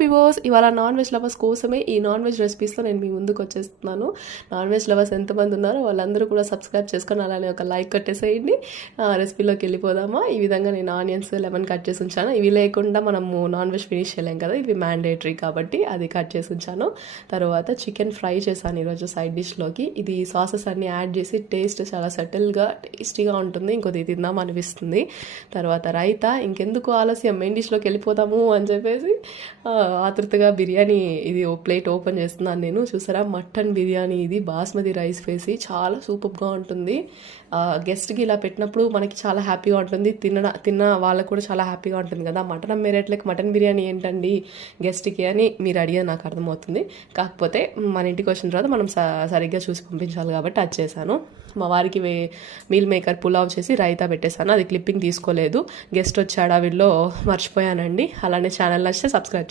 వివోస్ ఇవాళ non veg lovers కోసమే ఈ నాన్ వెజ్ రెసిపీస్తో నేను మీ ముందుకు వచ్చేస్తున్నాను. నాన్ వెజ్ లవర్స్ ఎంతమంది ఉన్నారో వాళ్ళందరూ కూడా సబ్స్క్రైబ్ చేసుకొని అలానే ఒక లైక్ కట్టేసేయండి. రెసిపీలోకి వెళ్ళిపోదామా. ఈ విధంగా నేను ఆనియన్స్ లెమన్ కట్ చేసి ఉంచాను. ఇవి లేకుండా మనము నాన్ వెజ్ ఫినిష్ చేయలేం కదా, ఇవి మ్యాండేటరీ కాబట్టి అది కట్ చేసి ఉంచాను. తర్వాత చికెన్ ఫ్రై చేశాను ఈరోజు సైడ్ డిష్లోకి. ఇది సాసెస్ అన్ని యాడ్ చేసి టేస్ట్ చాలా సెటిల్గా టేస్టీగా ఉంటుంది, ఇంకొద్ది తిందాం అనిపిస్తుంది. తర్వాత రైతా, ఇంకెందుకు ఆలస్యం మెయిన్ డిష్లోకి వెళ్ళిపోతాము అని చెప్పేసి ఆతృతగా బిర్యానీ ఇది ప్లేట్ ఓపెన్ చేస్తున్నాను నేను. చూసారా, మటన్ బిర్యానీ ఇది బాస్మతి రైస్ వేసి చాలా సూపర్గా ఉంటుంది. గెస్ట్కి ఇలా పెట్టినప్పుడు మనకి చాలా హ్యాపీగా ఉంటుంది, తిన్న వాళ్ళకు కూడా చాలా హ్యాపీగా ఉంటుంది కదా. మటన్ అమ్మేరేట్లకి మటన్ బిర్యానీ ఏంటండి గెస్ట్కి అని మీరు అడిగేది నాకు అర్థమవుతుంది. కాకపోతే మన ఇంటికి వచ్చిన తర్వాత మనం సరిగ్గా చూసి పంపించాలి కాబట్టి అది చేశాను. మా వారికి మీల్ మేకర్ పులావ్ చేసి రైతా పెట్టేశాను. అది క్లిప్పింగ్ తీసుకోలేదు, గెస్ట్ వచ్చాడు వీళ్ళు మర్చిపోయానండి. అలానే ఛానల్ నచ్చితే సబ్స్క్రైబ్ చేసుకోండి.